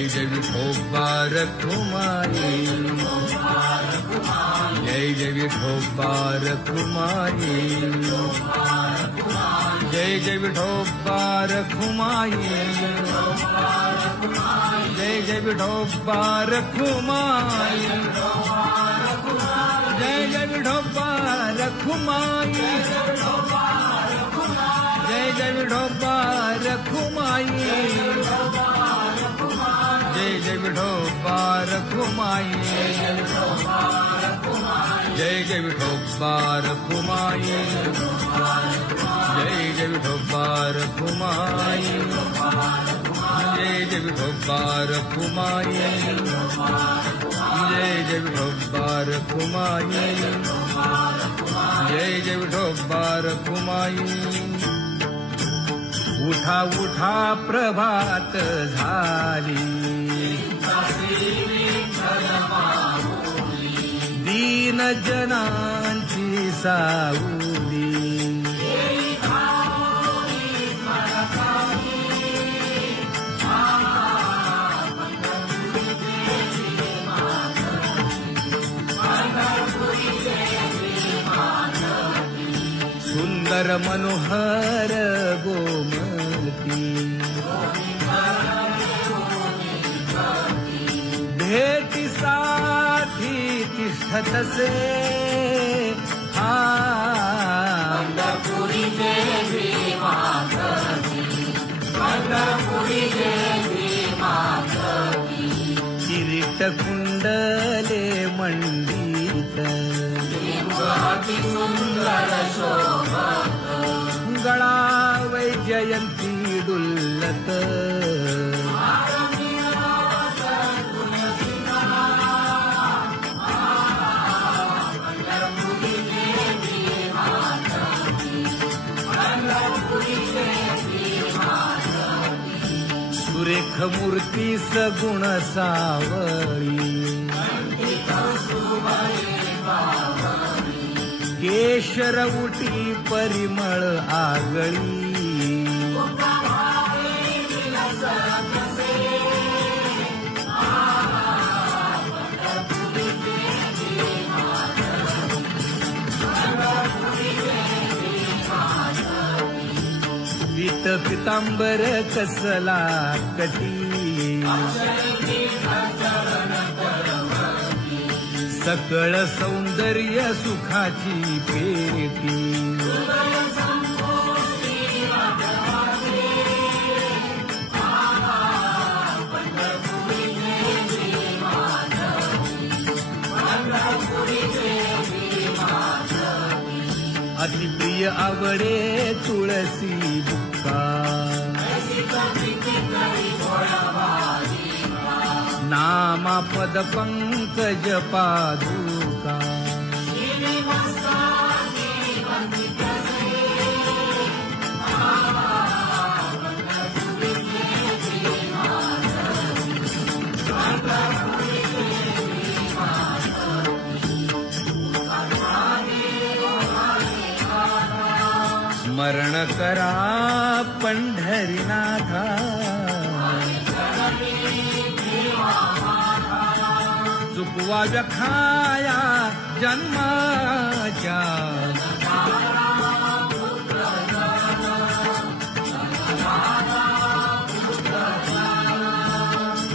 जय जय विठोबा रखुमाई, जय जय विठोबा रखुमाई, जय जय विठोबा रखुमाई, जय जय विठोबा रखुमाई, जय जय विठोबा रखुमाई, जय जय विठोबा रखुमाई, जय जय विठोबा रखुमाई, जय जय विठोबा रखुमाई, जय जय विठोबा रखुमाई, जय जय विठोबा रखुमाई, जय जय विठोबा रखुमाई, जय जय विठोबा रखुमाई. उठा उठा प्रभात झाली, दीन जनांची सावली, सुंदर मनोहर गोमती, भेटीसाठी तिष्ठतसे पंढरपुरी देवी माधवी, पंढरपुरी देवी माधवी, किरीट कुंडले मंडित, अति सुंदर शोभत, गळा वैजयंती डुल्लत, सुरेख मूर्ती सगुण सावळी, केशर उटी परिमळ आगळी, पीत पितांबर कसला कटी, सकळ सौंदर्य सुखाची पेटी, अतिप्रिय आवडे तुळसी बुक्का, नामा पद पंकज पादुका, स्मरण करा पंढरीनाथा, चुकवा व्यखाया जन्माच्या,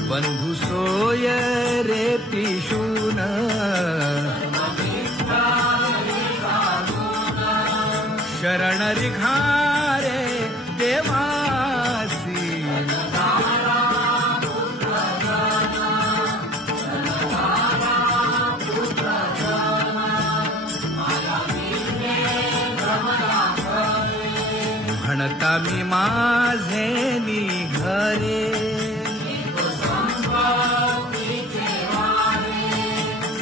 बंधू सोय रे पिशून, शरण रिखारे देवासी, म्हणता मी माझे निघरे,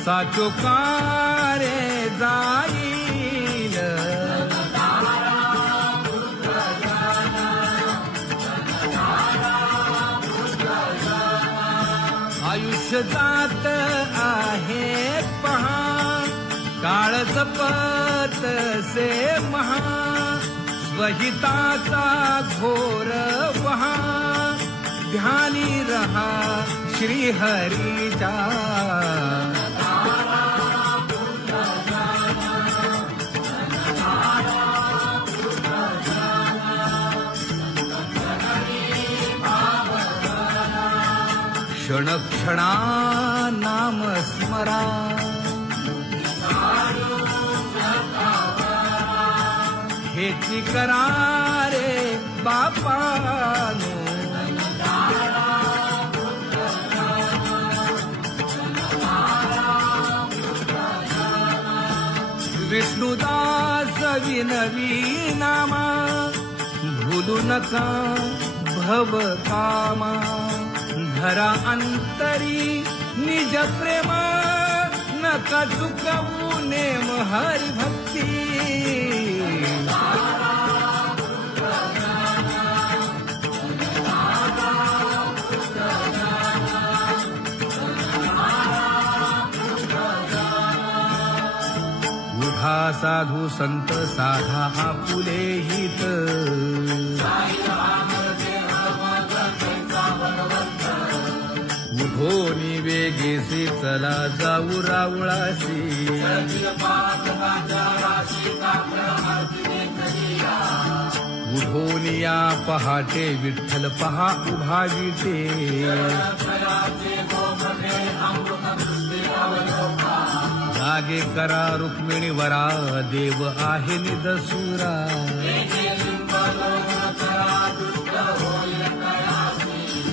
साचो कारे जाईल, आयुष्य जात आहे पहा, काळ जपत से महा, स्वहिताचा घोर वहा, ध्यानी रहा श्री हरीचा क्षण क्षणा नाम स्मरा हेची करा रे बापानो विष्णुदास विनवी नामा भूलू नका भव कामा धरा अंतरी निज प्रेम नका चुकवू नेम हरि भक्ती उठा साधू संत साधा आपुले हित उठोनी वेगेसी चला जाऊ रावळासी उठोनिया पहाटे विठ्ठल पहा उभा विटे जागे करा रुक्मिणी वरा देव आहे निदसुरा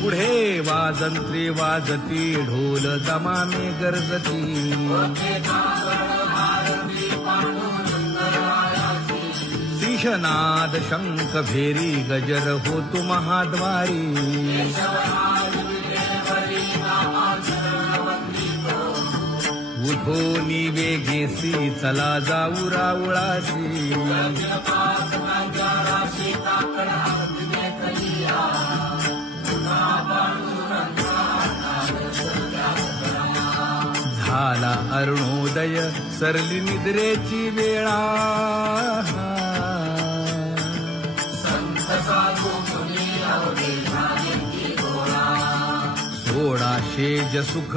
पुढे वाजंत्री वाजती ढोल दमाने गरजती शिशनाद शंख भेरी गजर होतो महाद्वारी उठोनी वेगेसी चला जाऊ रावळासी झाला अरुणोदय सरली निद्रेची वेळा सोडा शेज सुख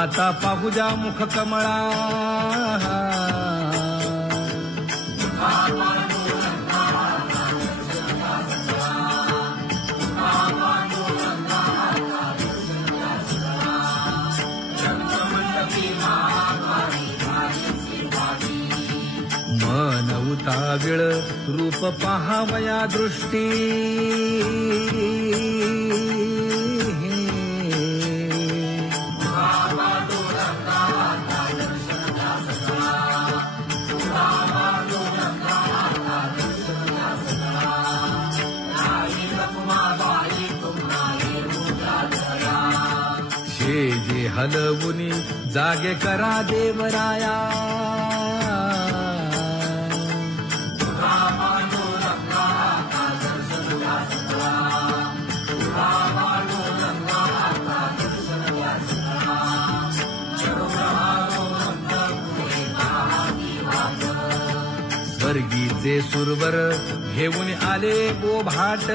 आता पाहुजा मुख कमळा मन उताविळ रूप पाहावया दृष्टी शेजे हलवुनी जागे करा देवराया स्वर्गीचे सुरवर घेऊन आले बोभाट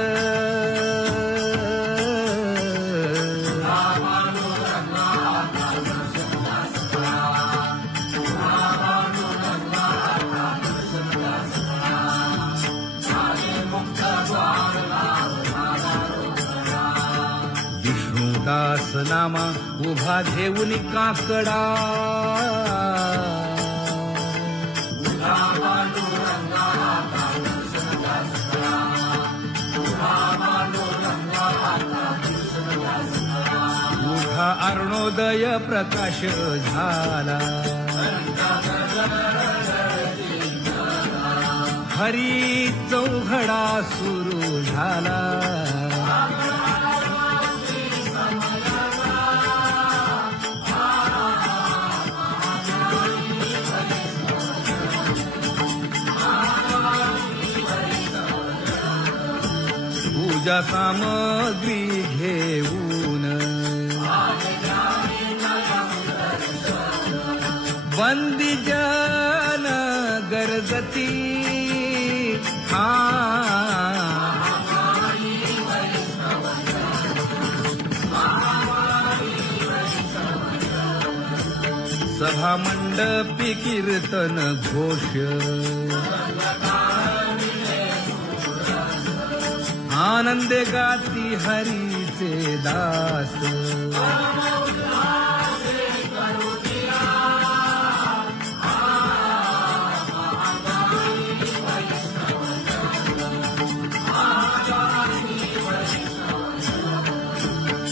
विष्णुदास नामा उभा घेऊन काकडा उठा अरुणोदय प्रकाश झाला हरी चौघडा सुरू झाला पूजा सामग्री घेऊन वंदी जन गरजती सभा मंडपी कीर्तन घोष आनंदे गाती हरीचे दास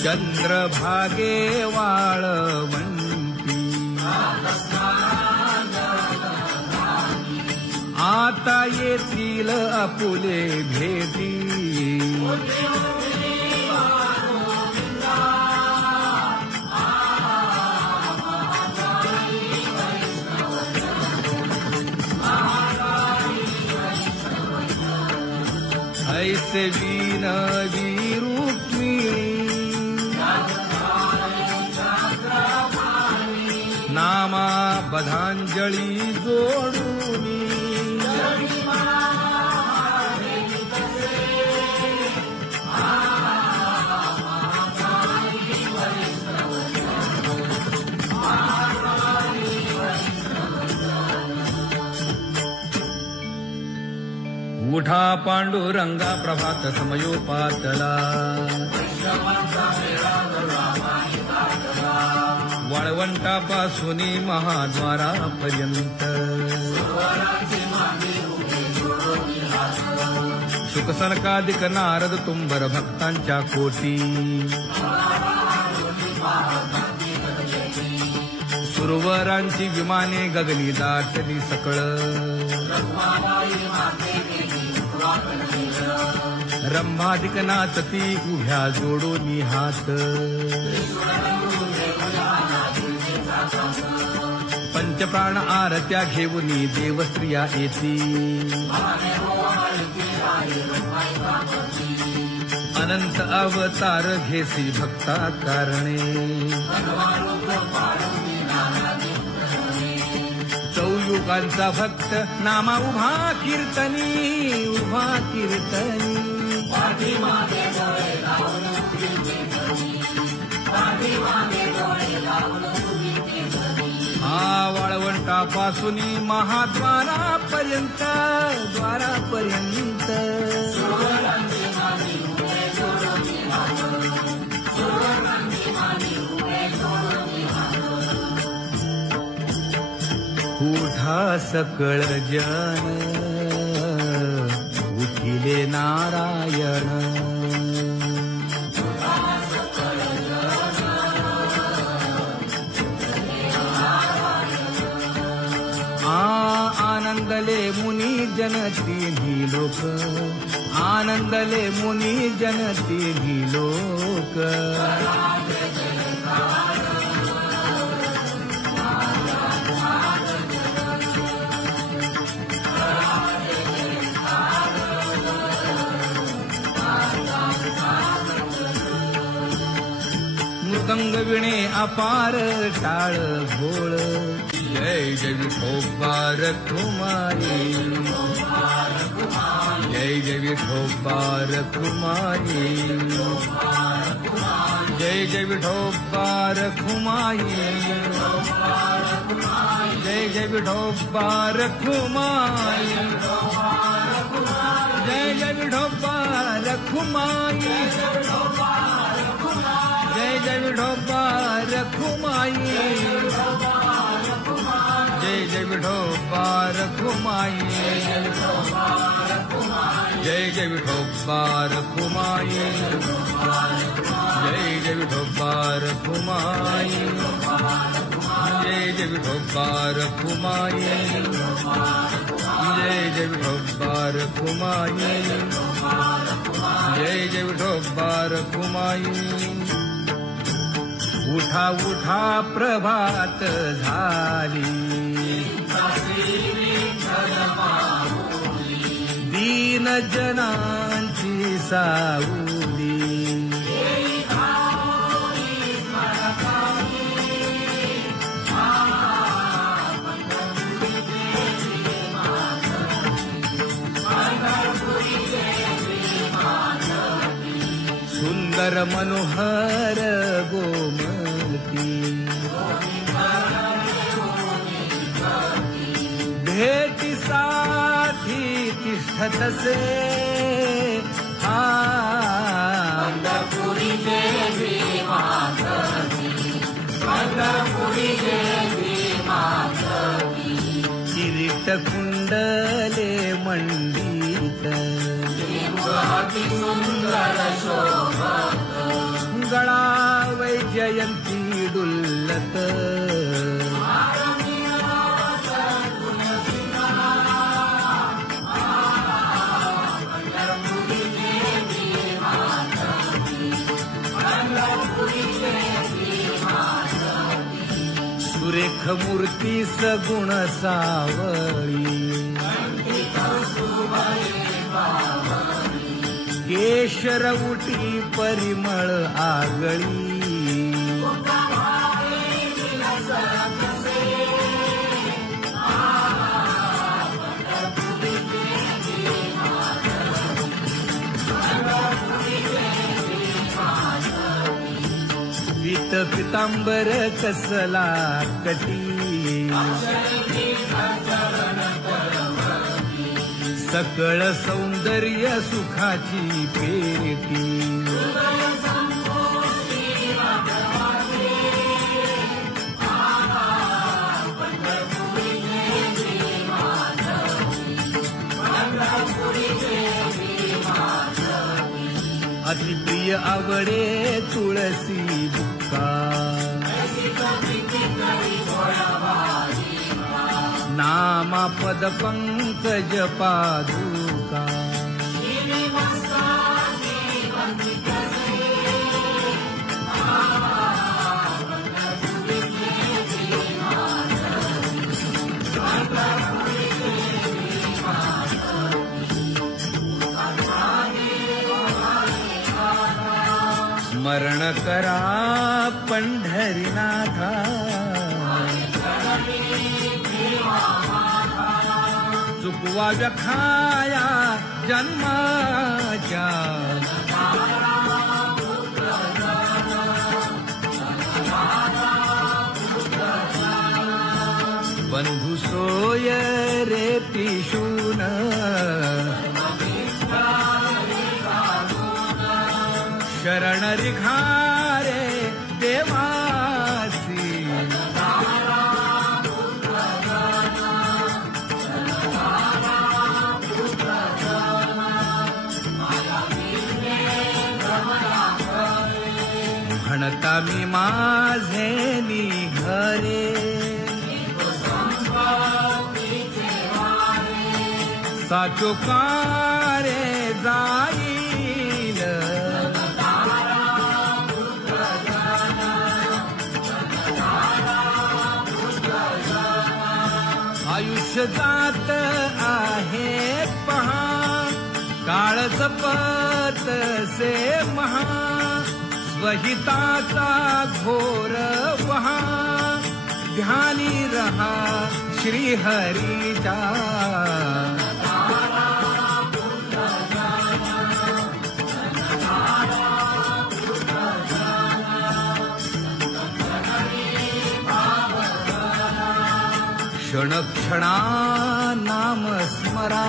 चंद्रभागे वाळवंती आता येतील आपुले भेटी ऐसे विनवी रुक्मिणी नामा बधांजळी जोडूनी उठा पांडुरंगा प्रभात समयोपातला वाळवंटापासून महाद्वारापर्यंत शुकसनकादिक नारद तुंबर भक्तांच्या कोटी सुरवरांची विमाने गगनी दाटली सकळ रंभाधिक नाचती उभ्या जोडोनी हात पंचप्राण आरत्या घेऊनी देवस्त्रिया येती अनंत अवतार घेसी भक्ता कारणे चौयुगांचा भक्त नामा उभा कीर्तनी हा वाळवंटापासून महाद्वारापर्यंत उठा सकळ जन उठिले नारायण आनंदले मुनी जन तिन्ही लोक आनंदले मुनी जन तिन्ही लोक मृदंग विणे अपार टाळ घोळ जय जय विठोबार कुमारी जय जय विठोबार कुमारी जय जय विठोबार कुमारी जय जय विठोबार कुमारी जय जय विठोबार कुमारी जय जय विठोबार कुमारी जय जय विठोबार कुमारी जय जय विठोबार कुमारी जय जय विठोबार कुमारी जय जय विठोबार कुमारी जय जय विठोबार कुमारी जय जय विठोबार कुमारी उठा उठा प्रभात झाली दीन जनांची सावली सुंदर मनोहर गोमती तीर्थ तसे पंढरपुरी जय भीमा पंढरपुरी जय भीमा किरीट कुंडले मंडित अति सुंदर शोभत गळा वैजयंती डुल्लत सुरेख मूर्ती सगुण सावळी केशर उटी परिमळ आगळी पीत पितांबर कसला कटी सकळ सौंदर्य सुखाची पेटी अतिप्रिय आवडे तुळसी बुक्का नामा पद पंकज पादुका स्मरण करा पंढरीनाथा चुकवा व्यखाया जन्माच्या बंधू सोय रे पिशून शरण रिघारे देवासी म्हणता मी माझे निघरे साचो कारे जाईल आयुष्य जात आहे पहा काळ जपत से महा स्वहिताचा घोर वहा ध्यानी रहा श्री हरीचा क्षण क्षणा नाम स्मरा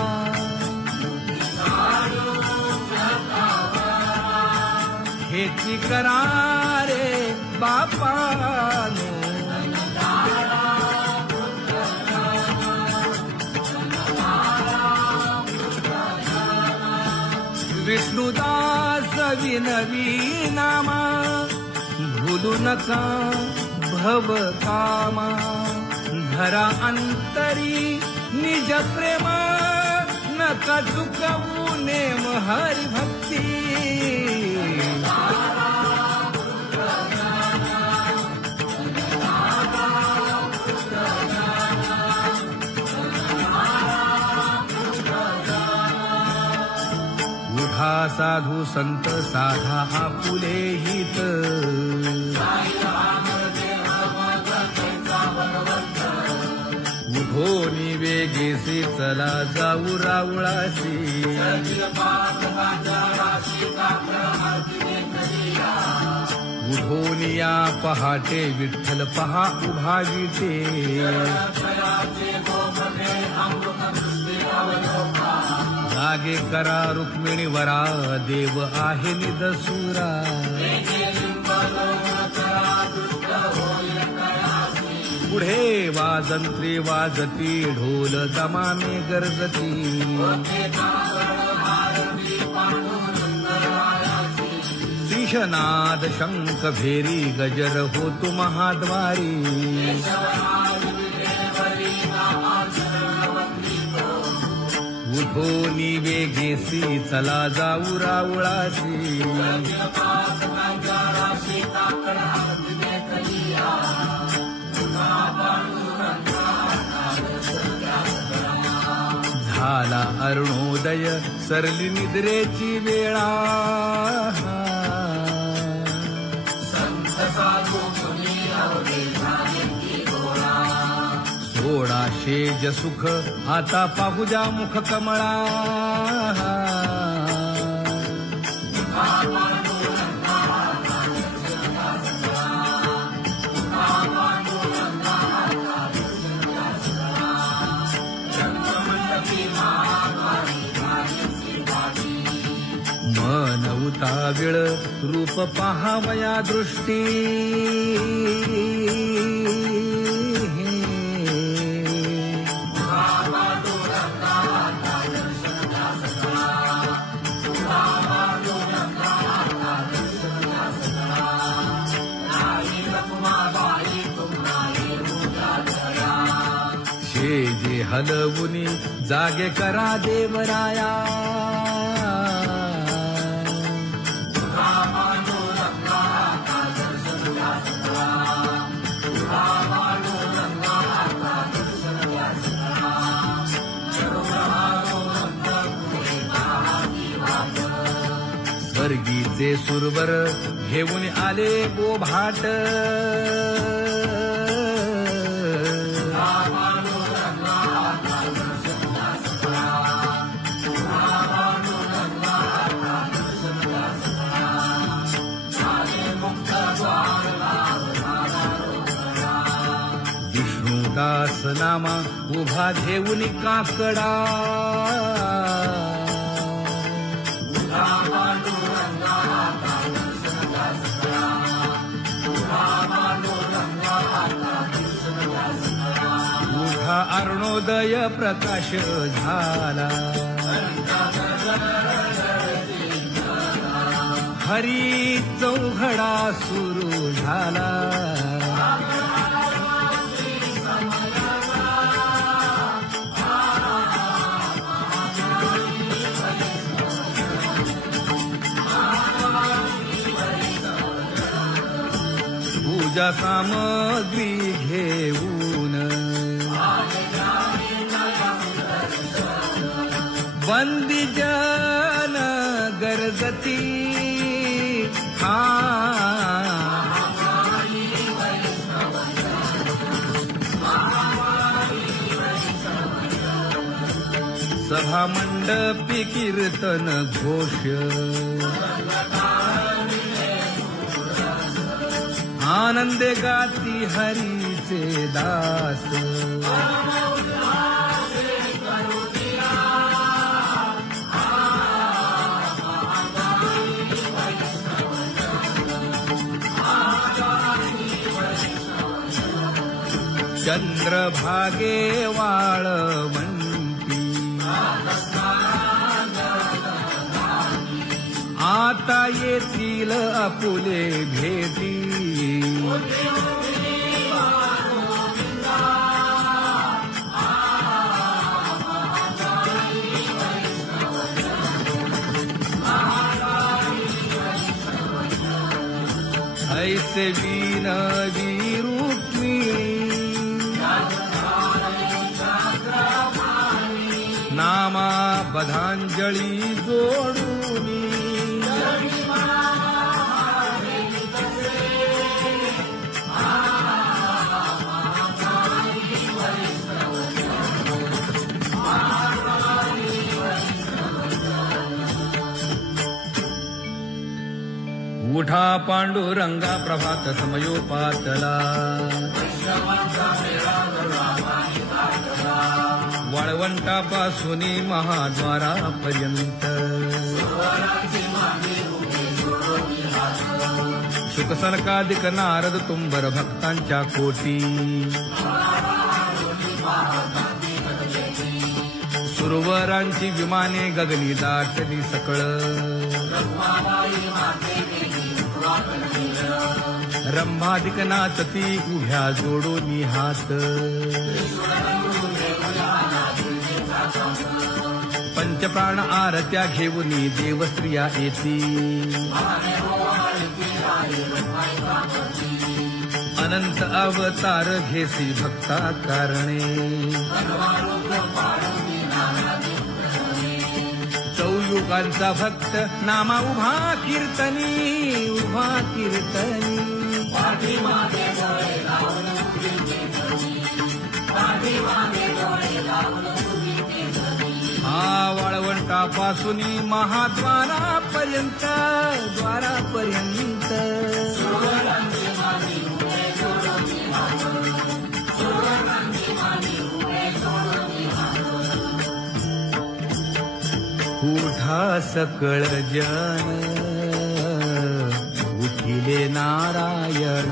हेची करारे बापानो विष्णुदास विनवी नामा भूलू नका भव कामा धरा अंतरी निज प्रेम नका चुकवू नेम हरि भक्ती उठा साधू संत साधा आपुले हित उठोनी वेगेसे चला जाऊ रावळासी उठोनिया पहाटे विठ्ठल पहा उभा विटे जागे करा रुक्मिणी वरा देव आहे निदसुरा पुढे वाजंत्री वाजती ढोल दमाने गरजती श्रीशनाद शंख भेरी गजर होतो महाद्वारी उठो वेगेसी चला जाऊ रावळासी झाला अरुणोदय सरली निद्रेची वेळा सोडा शेज सुख आता पाहुजा मुख कमळा मन उताविळ रूप पाहावया दृष्टी शेजे हलवुनी जागे करा देवराया स्वर्गीचे सुरवर घेऊन आले बोभाट विष्णुदास नामा उभा घेऊन काकडा उठा अरुणोदय प्रकाश झाला हरी चौघडा सुरू झाला पूजा सामग्री घेऊन बंदी जन गरजती सभा मंडपी कीर्तन घोष आनंदे गाती हरीचे दास चंद्रभागे वाळवंती आता येतील आपुले भेटी ऐसे विनवी रुक्मिणी नामा बधांजळी जोडूनी उठा पांडुरंगा प्रभात समयोपातला वाळवंटापासून महाद्वारापर्यंत शुकसनकादिक नारद तुंबर भक्तांच्या कोटी सुरवरांची विमाने गगनी दाटली सकळ रंभादिक नाचती उभ्या जोडून हात पंचप्राण आरत्या घेऊन देवस्त्रिया येती अनंत अवतार घेसी भक्ता कारणे चौयुगांचा भक्त नामा उभा कीर्तनी वाळवंटापासून महाद्वारापर्यंत उठा सकळ जन उठिले नारायण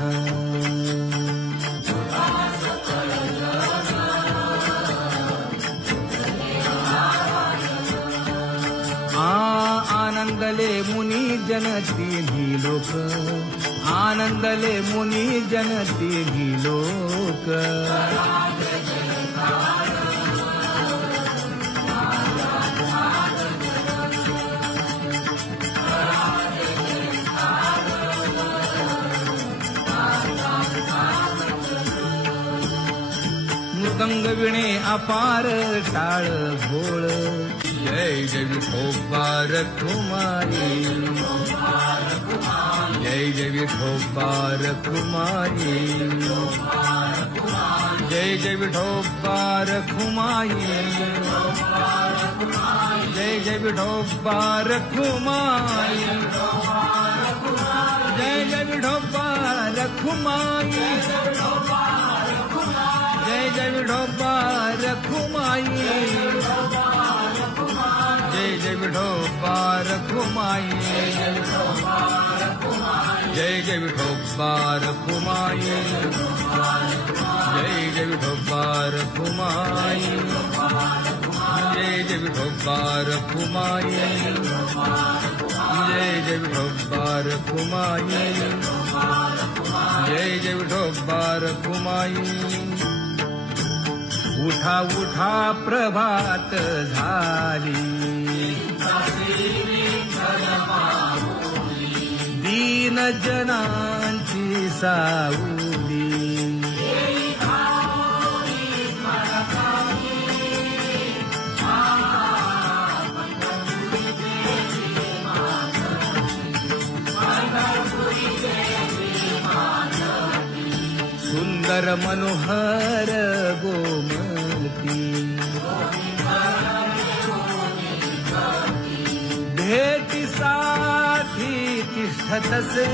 आनंदले मुनी जन तिन्ही लोक आनंदले मुनी जन तिन्ही लोक मृदंग विणे अपार टाळ भोळ जय जय विठोबार कुमारी जय जय विठोबार कुमारी जय जय विठोबार कुमारी जय जय विठोबार कुमारी जय जय विठोबार कुमारी जय जय विठोबार कुमारी जय जय विठोबार कुमारी जय जय विठोबार कुमारी जय जय विठोबार कुमारी जय जय विठोबार कुमारी जय जय विठोबार कुमारी जय जय विठोबार कुमारी उठा उठा प्रभात झाली दीन जनांची सावली सुंदर मनोहर गोमती भेटीसाठी तिष्ठतसे